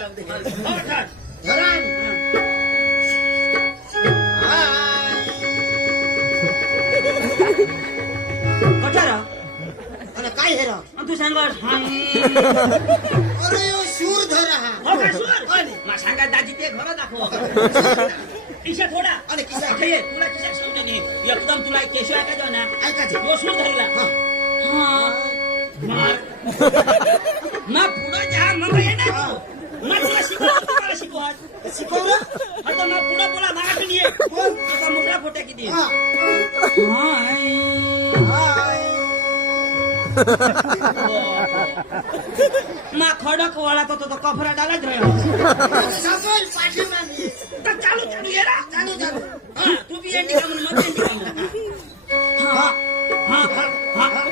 जाऊ दे धरण कठार अरे काय हे राव तू सांग अरे यो शूर धरा मा सांगा दाजी ते घर दाखव किशा थोडा अरे किशा ये तुला किशा समजत नाही एकदम तुला केशव ऐकायचं ना ऐकायचं यो सूर धरला मा पुढं जा मग ये ना मा तुला तुम्हाला शिकवत शिकवलं आता मा पुढं बोला मागातून ये त्याचा मुद्रा फोट्या किती मा खडक वाळा तो कफरा डालाच राहिला सगळं पाठीमागे तर चालू चालू ये ना चालू चालू तू बी एंडी का म्हणून मग एंडी का म्हणून हा